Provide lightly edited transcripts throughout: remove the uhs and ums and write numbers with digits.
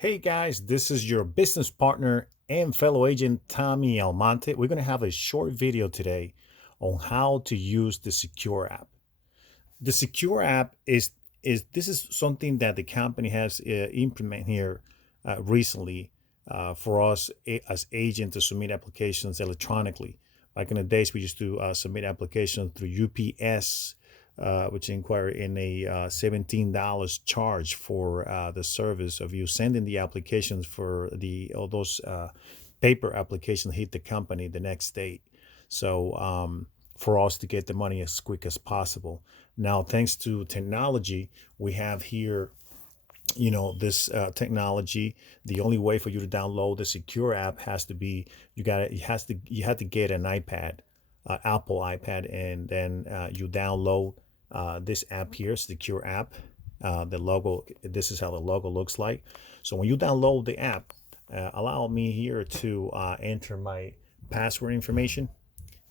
Hey guys, this is your business partner and fellow agent Tommy Almonte. We're going to have a short video today on how to use the Secure app. The Secure app is this is something that the company has implemented here recently for us as agents to submit applications electronically. Back in the days, we used to submit applications through UPS, which inquire in a $17 charge for the service of you sending the applications for the all those paper applications hit the company the next day. So for us to get the money as quick as possible. Now, thanks to technology, we have here, this technology. The only way for you to download the Secure app has to be you have to get an iPad, Apple iPad, and then you download this app here, Secure app. The logo. This is how the logo looks like. So when you download the app, allow me here to enter my password information.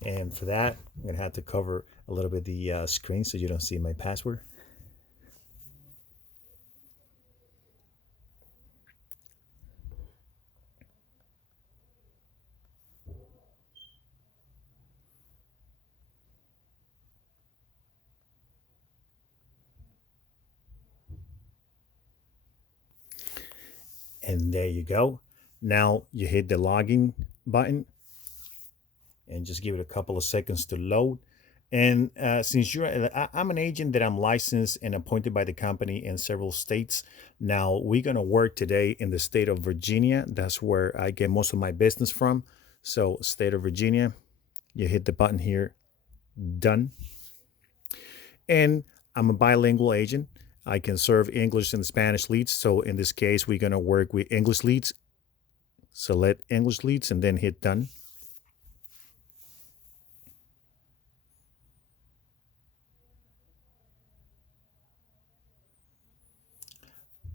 And for that, I'm gonna have to cover a little bit the screen so you don't see my password. And there you go. Now you hit the login button and just give it a couple of seconds to load. And since I'm an agent that I'm licensed and appointed by the company in several states. Now we're gonna work today in the state of Virginia. That's where I get most of my business from. So, state of Virginia, you hit the button here, done. And I'm a bilingual agent. I can serve English and Spanish leads. So in this case, we're gonna work with English leads. Select English leads and then hit done.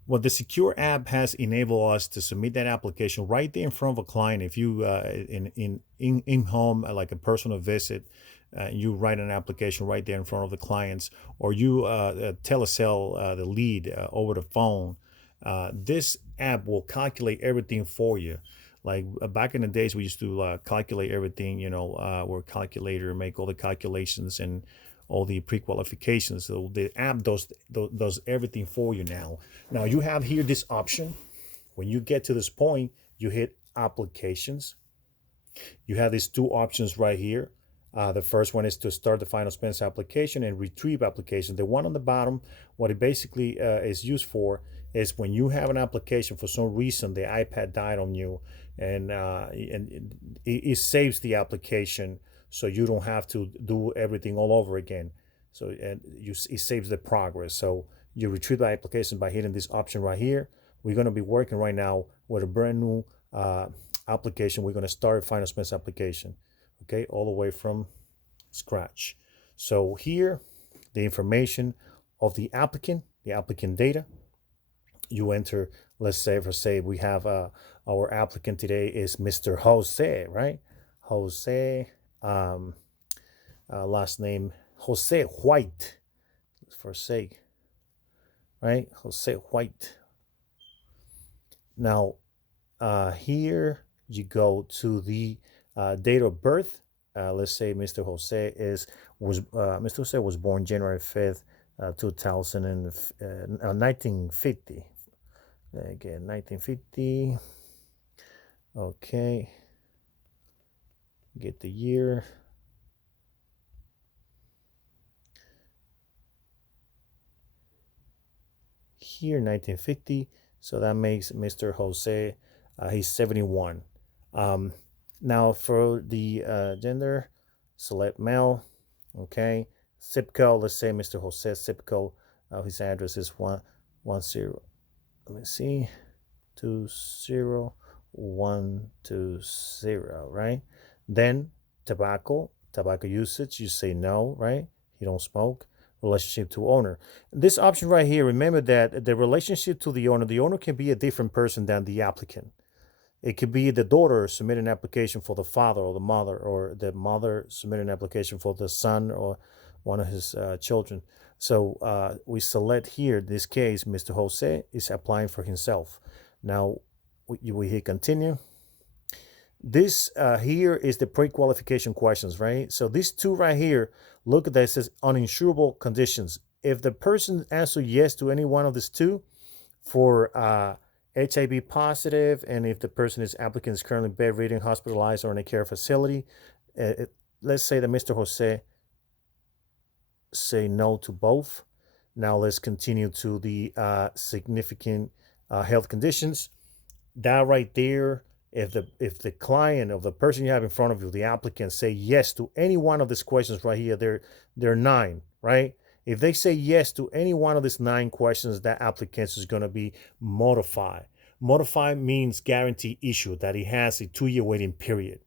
Well, the Secure app has enabled us to submit that application right there in front of a client. If you in home like a personal visit, you write an application right there in front of the clients, or you telesell the lead over the phone. This app will calculate everything for you. Like back in the days, we used to calculate everything. Where calculator make all the calculations and all the pre-qualifications. So the app does everything for you now. Now you have here this option. When you get to this point, you hit applications. You have these two options right here. The first one is to start the final expense application and retrieve application. The one on the bottom, what it basically is used for is when you have an application for some reason the iPad died on you, and it saves the application so you don't have to do everything all over again. So it saves the progress. So you retrieve the application by hitting this option right here. We're going to be working right now with a brand new application. We're going to start a final expense application, okay, all the way from scratch. So here, the information of the applicant data. You enter, let's say, we have our applicant today is Mr. Jose, right? Jose, last name Jose White, for sake, right? Jose White. Now, here you go to the date of birth. Let's say Mr. Jose was born January 5th, 2000 and 1950. Again, 1950. Okay. Get the year. Here, 1950. So that makes Mr. Jose, he's 71. Now for the gender, select male. Okay. Zip code, let's say Mr. Jose zip code. His address is 110. Let me see. 20120, right? Then tobacco usage, you say no, right? You don't smoke. Relationship to owner. This option right here, remember that the relationship to the owner can be a different person than the applicant. It could be the daughter submit an application for the father, or the mother, or the mother submit an application for the son or one of his children. So we select here, in this case, Mr. Jose is applying for himself. Now we hit continue. This here is the pre-qualification questions, right? So these two right here, look at that, it says uninsurable conditions. If the person answers yes to any one of these two for HIV positive, and if the person is applicant is currently bedridden, hospitalized, or in a care facility, let's say that Mr. Jose say no to both. Now let's continue to the significant health conditions. That right there, if the client of the person you have in front of you, the applicant, say yes to any one of these questions right here, they're nine, right? If they say yes to any one of these nine questions, that applicant is going to be modified. Modified means guarantee issue, that he has a 2-year waiting period.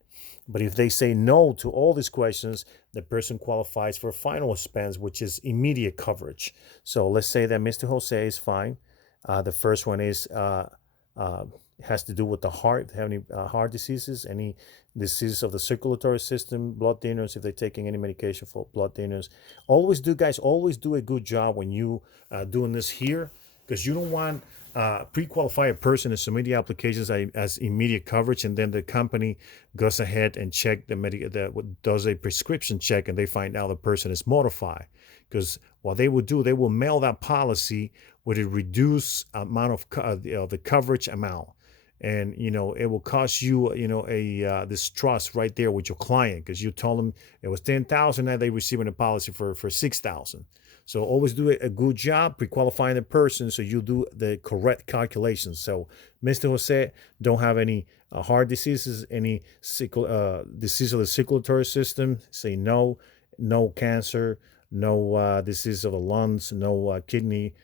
But if they say no to all these questions, the person qualifies for final expense, which is immediate coverage. So let's say that Mr. Jose is fine. The first one is has to do with the heart, have any heart diseases, any diseases of the circulatory system, blood thinners, if they're taking any medication for blood thinners. Always do a good job when you doing this here, because you don't want pre-qualify a person to submit the applications as immediate coverage, and then the company goes ahead and check does a prescription check, and they find out the person is modified. Because what they would do, they will mail that policy with a reduced amount of the coverage amount, and it will cost you a distrust right there with your client, because you told them it was 10,000, now they receiving a policy for 6,000. So always do a good job pre-qualifying the person, so you do the correct calculations. So Mr. Jose don't have any heart diseases, any disease of the circulatory system. Say no. No cancer, no disease of the lungs, no kidney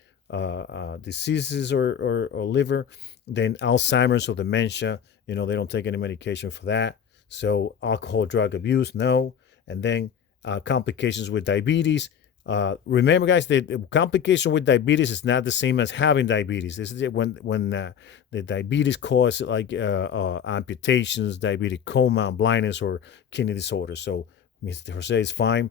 diseases or liver. Then Alzheimer's or dementia, they don't take any medication for that. So alcohol, drug abuse, no. And then complications with diabetes. Remember, guys, the complication with diabetes is not the same as having diabetes. This is when the diabetes causes like amputations, diabetic coma, blindness, or kidney disorder. So Mr. Jose is fine.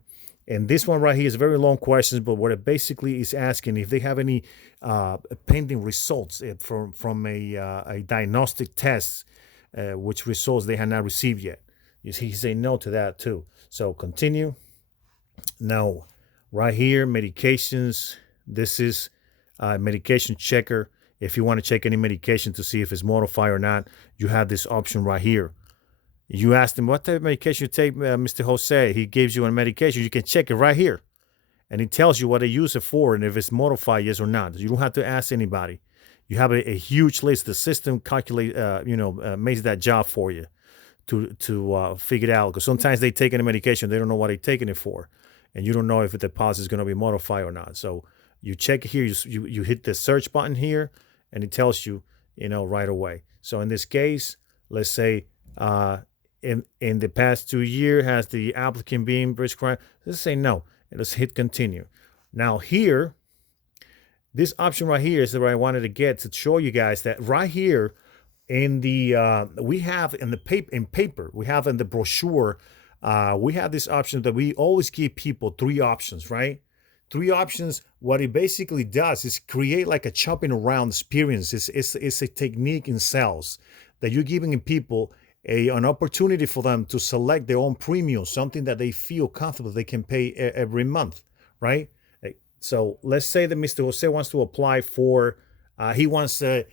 And this one right here is very long questions, but what it basically is asking if they have any pending results from a diagnostic test, which results they have not received yet. You see, he say no to that too. So continue. Now, right here, medications. This is a medication checker. If you want to check any medication to see if it's modified or not, you have this option right here. You ask him, what type of medication you take, Mr. Jose? He gives you a medication. You can check it right here. And he tells you what they use it for and if it's modified, yes or not. You don't have to ask anybody. You have a huge list. The system makes that job for you to figure it out. Because sometimes they take a medication, they don't know what they're taking it for. And you don't know if the policy is going to be modified or not. So you check it here. You hit the search button here, and it tells you, right away. So in this case, let's say in the past 2 years, has the applicant been prescribed? Let's say no. And let's hit continue. Now here, this option right here is what I wanted to get to show you guys that right here in the we have in the paper, we have in the brochure, we have this option that we always give people 3 options, right? 3 options. What it basically does is create like a chopping around experience. It's a technique in sales that you're giving people an opportunity for them to select their own premium, something that they feel comfortable they can pay every month, right? So let's say that Mr. Jose wants to apply for, he wants a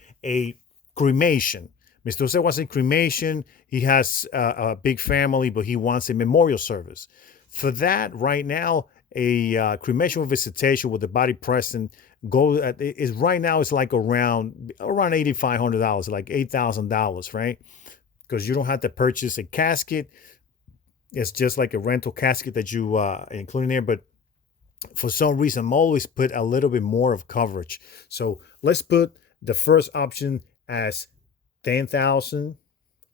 cremation. Mr. Jose wants a cremation. He has a big family, but he wants a memorial service. For that, right now, a cremation with visitation with the body present is right now it's like around $8,500, like $8,000, right? Because you don't have to purchase a casket. It's just like a rental casket that you include in there. But for some reason, I'm always put a little bit more of coverage. So let's put the first option as 10,000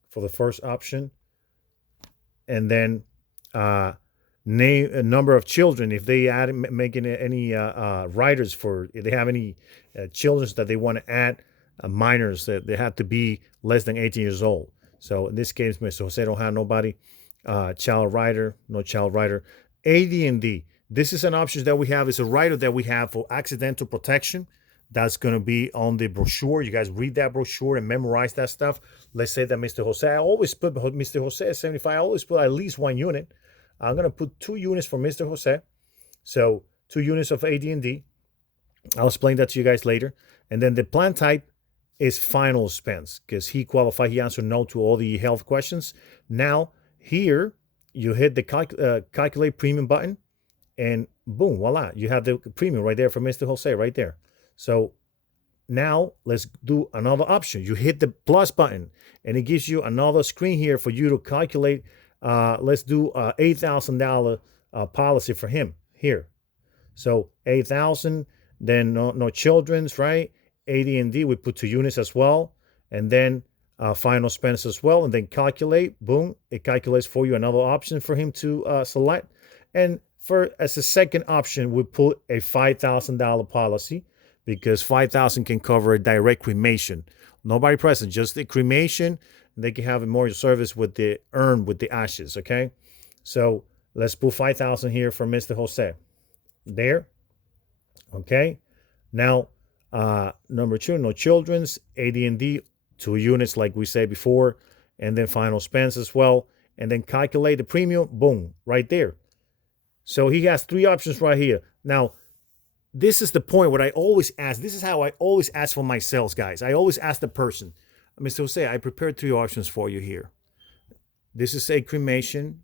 for the first option, and then name a number of children. If they add making any riders for, if they have any children that they want to add, minors that they have to be less than 18 years old. So in this case, Mr. Jose don't have nobody. Child rider, no child rider. AD&D. This is an option that we have. It's a rider that we have for accidental protection. That's going to be on the brochure. You guys read that brochure and memorize that stuff. Let's say that Mr. Jose, I always put Mr. Jose at 75. I always put at least 1 unit. I'm going to put 2 units for Mr. Jose. So 2 units of AD&D. I'll explain that to you guys later. And then the plan type is final expense because he qualified. He answered no to all the health questions. Now, here, you hit the calculate premium button, and boom, voila, you have the premium right there for Mr. Jose right there. So now let's do another option. You hit the plus button, and it gives you another screen here for you to calculate. Let's do a $8,000 policy for him here. So 8,000, then no children's, right? AD&D, we put 2 units as well, and then final expense as well, and then calculate. Boom, it calculates for you another option for him to select. And for as a second option, we put a $5,000 policy because 5,000 can cover a direct cremation. Nobody present, just the cremation. They can have a memorial service with the urn with the ashes. Okay, so let's put 5,000 here for Mr. Jose. There. Okay. Now, number 2, no children's, AD&D, 2 units like we said before, and then final expense as well, and then calculate the premium. Boom, right there. So he has 3 options right here. Now, this is the point what I always ask. This is how I always ask for my sales guys. I always ask the person, Mr. Jose, I prepared 3 options for you here. This is a cremation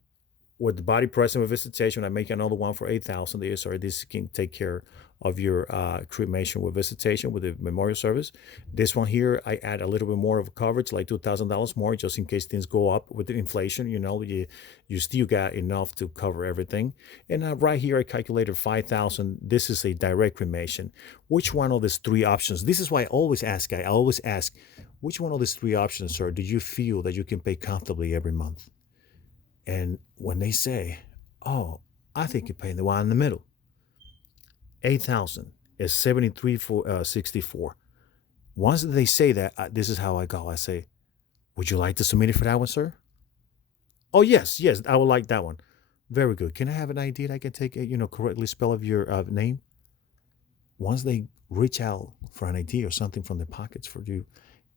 with the body present with visitation. I make another one for 8,000 there. Sorry, this can take care of your cremation with visitation with the memorial service. This one here, I add a little bit more of coverage, like $2,000 more, just in case things go up with the inflation. You still got enough to cover everything. And right here, I calculated 5,000. This is a direct cremation. Which one of these 3 options? This is why I always ask, which one of these 3 options, sir, do you feel that you can pay comfortably every month? And when they say, oh, I think you're paying the one in the middle, 8,000 is 73 for 64. Once they say that, this is how I go. I say, would you like to submit it for that one, sir? Oh, yes, I would like that one. Very good. Can I have an ID that I can take, correctly spell of your name? Once they reach out for an ID or something from their pockets for you,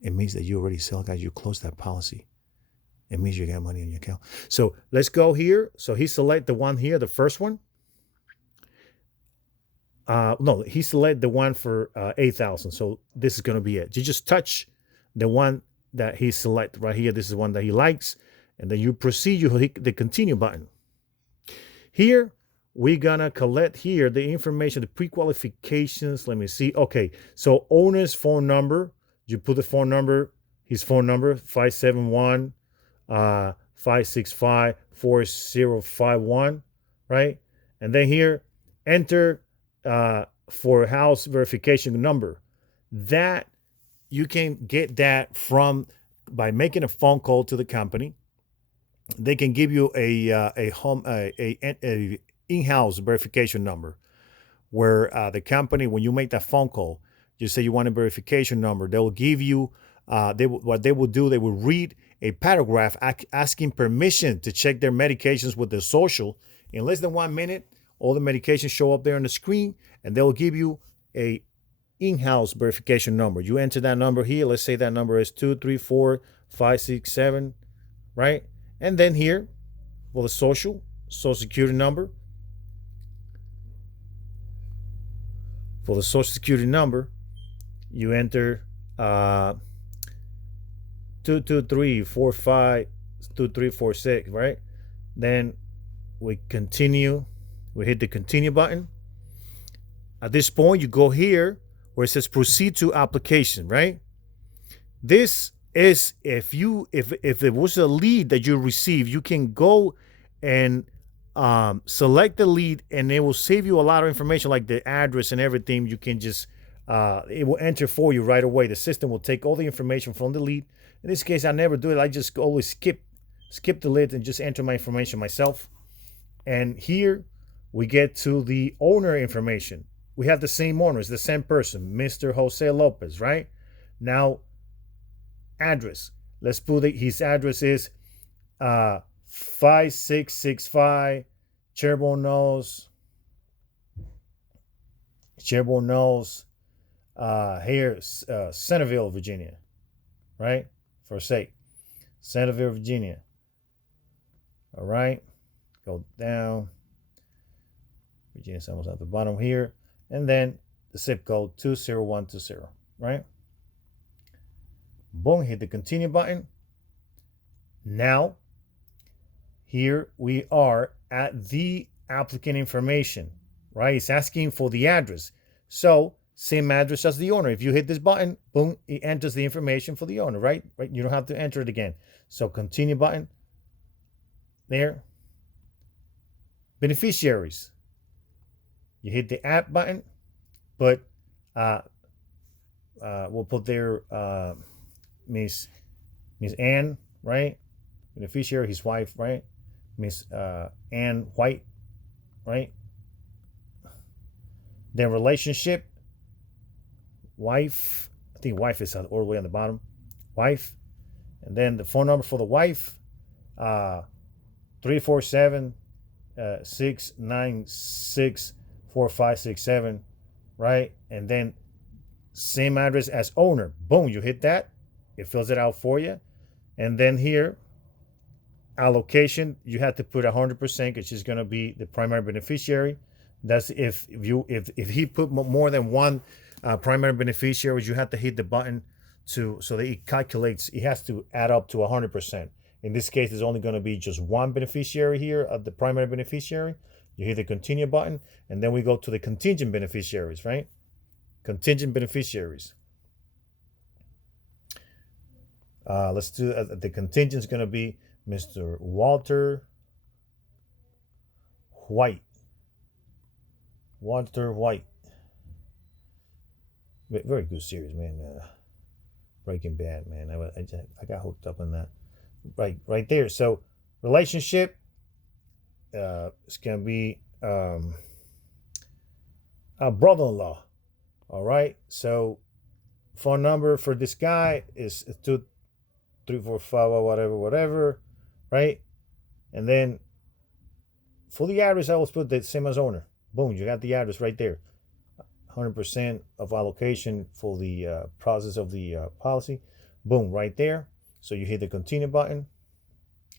it means that you already sell, guys. You close that policy. It means you got money in your account. So let's go here. So he select the one here, the first one. No, he select the one for 8,000. So this is going to be it. You just touch the one that he select right here. This is the one that he likes. And then you proceed, you hit the continue button. Here, we're going to collect here the information, the pre-qualifications. Let me see. Okay, so owner's phone number. You put the phone number, his phone number, 571 565 4051, right? And then here, enter for house verification number. That you can get that from by making a phone call to the company. They can give you a home a in-house verification number where the company, when you make that phone call, you say you want a verification number. They will give you what they will do. They will read a paragraph asking permission to check their medications with their social. In less than 1 minute, all the medications show up there on the screen, and they'll give you a in-house verification number. You enter that number here. Let's say that number is 234567, right? And then here for the social security number. For the social security number, you enter 223452346, right? Then we continue. We hit the continue button. At this point, you go here where it says proceed to application, right? This is if there was a lead that you receive, you can go and select the lead, and it will save you a lot of information like the address and everything. You can just it will enter for you right away. The system will take all the information from the lead. In this case, I never do it. I just always skip the lead and just enter my information myself. And here we get to the owner information. We have the same owner. It's the same person, Mr. Jose Lopez, right? Now, address. Let's put it. His address is 5665 Cherbourg Knolls, Here, Centerville, Virginia, right? For sake, Centerville, Virginia. All right, go down. Virginia's almost at the bottom here, and then the zip code 20120, right? Boom, hit the continue button. Now, here we are at the applicant information, right? It's asking for the address. So, same address as the owner. If you hit this button, boom, it enters the information for the owner, right? Right? You don't have to enter it again. So, continue button. There. Beneficiaries. You hit the app button, but we'll put there Miss Ann, right? Beneficiary, his wife, right? Miss Ann White, right? Then relationship, wife. I think wife is all the way on the bottom. Wife, and then the phone number for the wife, 347 696 4567, right? And then same address as owner. Boom, you hit that. It fills it out for you. And then here, allocation, you have to put 100% because she's going to be the primary beneficiary. That's if he put more than one primary beneficiary, you have to hit the button so that it calculates. It has to add up to 100%. In this case, there's only going to be just one beneficiary here of the primary beneficiary. You hit the continue button, and then we go to the contingent beneficiaries, right? Contingent beneficiaries. Let's do the contingent is going to be Mr. Walter White. Walter White. Very good series, man. Breaking Bad, man. I got hooked up on that. Right there. So relationship. It's gonna be a brother-in-law. All right. So phone number for this guy is 2345 or whatever, right? And then for the address, I will put the same as owner. Boom, you got the address right there. 100% of allocation for the process of the policy. Boom, right there. So you hit the continue button,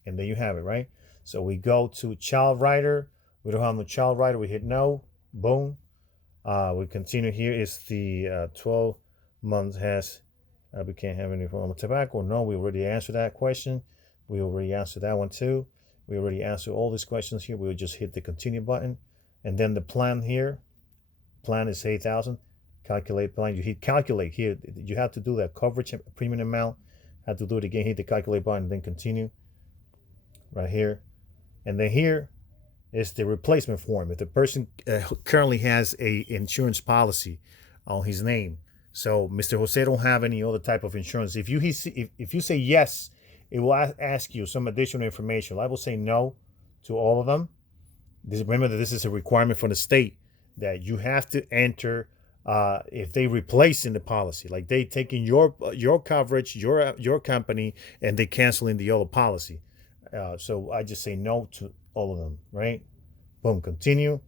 and there you have it, right? So we go to child rider. We don't have no child rider. We hit no. Boom. We continue here. Is the 12 months has we can't have any form of tobacco? No, we already answered that question. We already answered that one too. We already answered all these questions here. We will just hit the continue button, and then the plan here. Plan is 8,000. Calculate plan. You hit calculate here. You have to do that coverage premium amount. Have to do it again. Hit the calculate button, then continue. Right here, and then here is the replacement form. If the person currently has a insurance policy on his name, so Mr. Jose don't have any other type of insurance. If you say yes, it will ask you some additional information. I will say no to all of them. Remember that this is a requirement from the state that you have to enter if they replace in the policy, like they taking your coverage, your company, and they canceling the other policy. So I just say no to all of them, right? Boom, continue.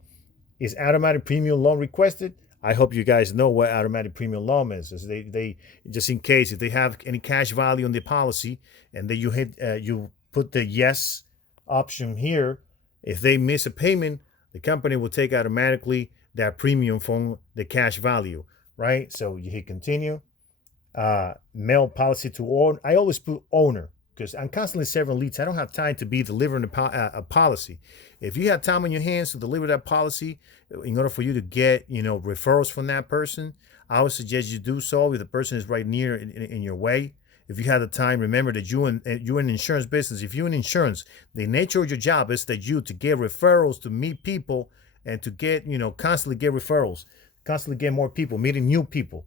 Is automatic premium loan requested? I hope you guys know what automatic premium loan is. They just in case if they have any cash value on the policy, and then you you put the yes option here. If they miss a payment, the company will take automatically that premium from the cash value, right? So you hit continue. Mail policy to owner. I always put owner because I'm constantly serving leads. I don't have time to be delivering a policy. If you have time on your hands to deliver that policy, in order for you to get referrals from that person, I would suggest you do so if the person is right near in your way. If you have the time, remember that you're in insurance business. If you're in insurance, the nature of your job is that you to get referrals, to meet people, and to get constantly get referrals, constantly get more people, meeting new people.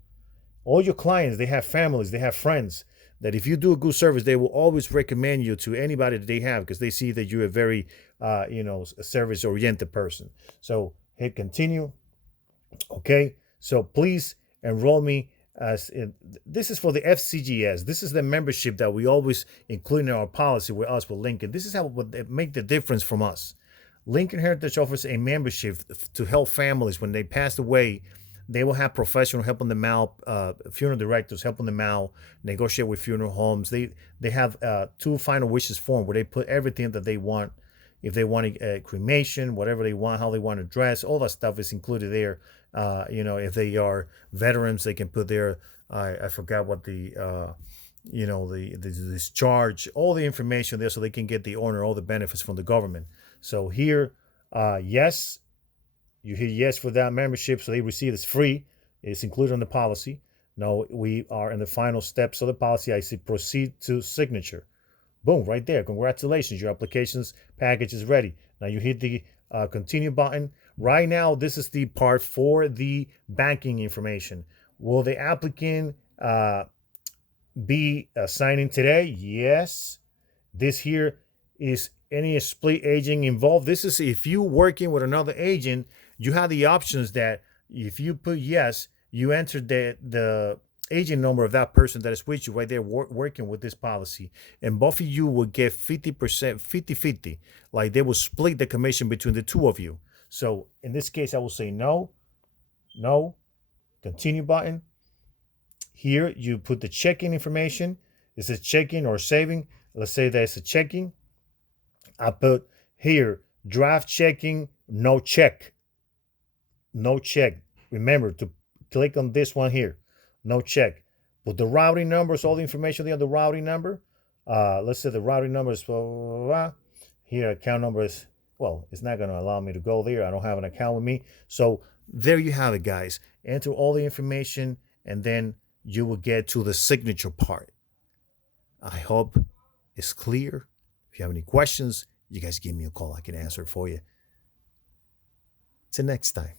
All your clients, they have families, they have friends, that if you do a good service, they will always recommend you to anybody that they have because they see that you're a very, service-oriented person. So hit continue. Okay, so please enroll me this is for the FCGS. This is the membership that we always include in our policy with us with Lincoln. This is how would make the difference from us. Lincoln Heritage offers a membership to help families when they pass away They will have professional helping them out, funeral directors helping them out, negotiate with funeral homes. They have two final wishes form where they put everything that they want. If they want a cremation, whatever they want, how they want to dress, all that stuff is included there. If they are veterans, they can put their I forgot what the discharge, all the information there, so they can get the owner all the benefits from the government. So here, yes, you hit yes for that membership, so they receive it's free. It's included on the policy. Now we are in the final steps of the policy. I see proceed to signature. Boom, right there. Congratulations, your applications package is ready. Now you hit the continue button. Right now, this is the part for the banking information. Will the applicant be signing today? Yes. This here is any split agent involved. This is if you working with another agent, you have the options that if you put yes, you enter the agent number of that person that is with you right there working with this policy, and both of you will get 50%, 50-50. Like they will split the commission between the two of you. So in this case, I will say no, no, continue button. Here you put the checking information. Is it checking or saving? Let's say that it's a checking. I put here draft checking, no check. No check. Remember to click on this one here. No check. Put the routing numbers, all the information there, the routing number. Let's say the routing number is here. Account number is, well, it's not going to allow me to go there. I don't have an account with me. So there you have it, guys. Enter all the information and then you will get to the signature part. I hope it's clear. If you have any questions, you guys give me a call. I can answer it for you. Till next time.